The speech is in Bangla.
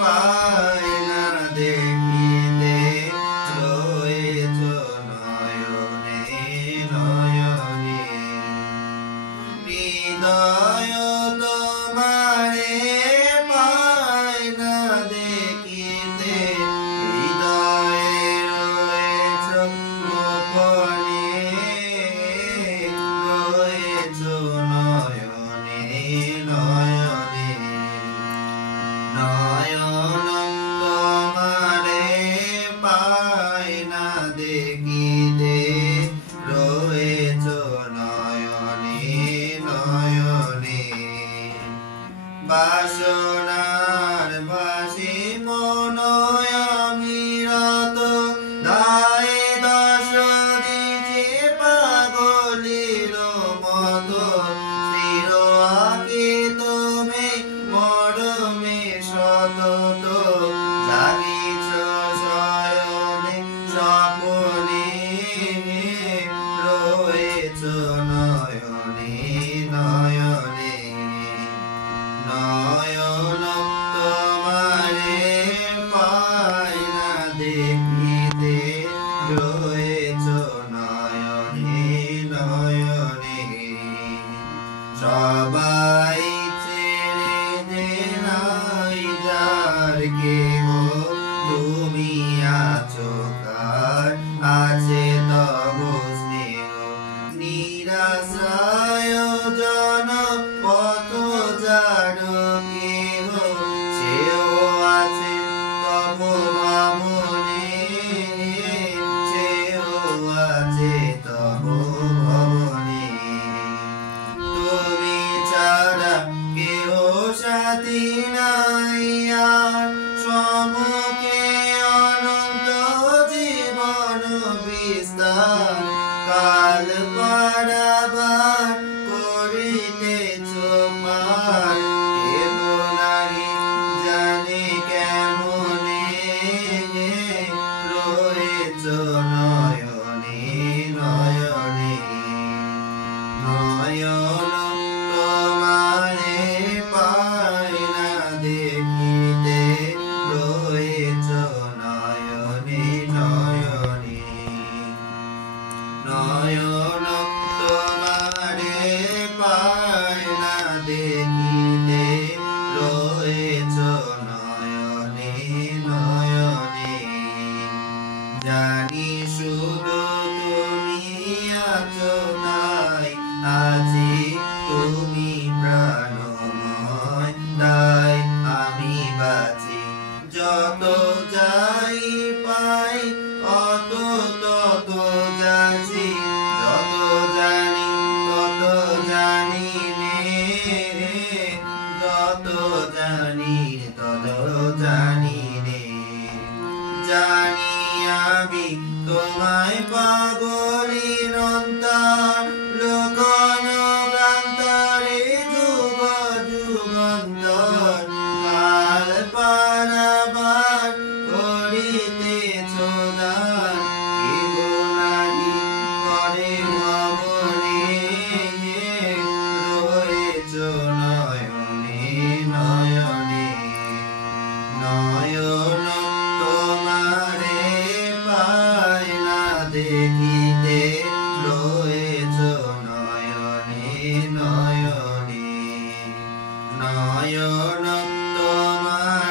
পাই না দেখিতে রয়েছ নয়নে নয়নে হৃদয় তোমারে পাই না দেখিতে হৃদয়ে রয়েছ গোপনে রয়েছ নয়নে নয়নে নয়ন তোমারে পাই না দেখিতে রয়েছ নয়নে নয়নে বাসনার বাসি মনয় আমি রত দায়ে দশ দিছে পাগলির মতো স্থির আঁকে তুমি মরমে সতত জাগিছ শয়নে স্বপনে রয়েছ নয়নে নয়নে নয়ন তোমারে পাই না দেখিতে রয়েছ নয়নে নয়নে সবাই ছেড়ে দে নাই যার কেহ তুমি আছো কার আছে তব স্নেহ নিরাশ্রয় জন পথ যার কেহ সেও আছে তব ভাবনে সেও আছে তব ভবনে তুমি ছাড়া কেহ সাথী নাই আর সম্মুখে অনন্ত জীবন বিস্তার কাল পারাবার করিতেছ পার কেহ নাহি জানে কেমনে রয়েছ নয়নে নয়নে নয়ন তোমারে পাই না দেখিতে রয়েছ নয়নে নয়নে নয়ন তোমারে পাই না দেখিতে রয়েছ নয়নে নয়নে জানি শুধু তুমি আছো তাই আছি তুমি প্রাণময় তাই আমি বাঁচি যত যাই পাই অত তত যাচ্ছি যত জানি তত জানি নে যত জানি তত জানি নে জানি আমি তোমায় পাগলের অন্তর লোকন প্রান্তরে যুগ যুগান্তর কাল পারাবার করিতেছ দান কেহ নাহি করে ভবনে রয়েছ নয়নে নয়নে নয়ন তোমারে পাই না দেখিতে রয়েছ নয়নে নয়নে নয়ন তোমার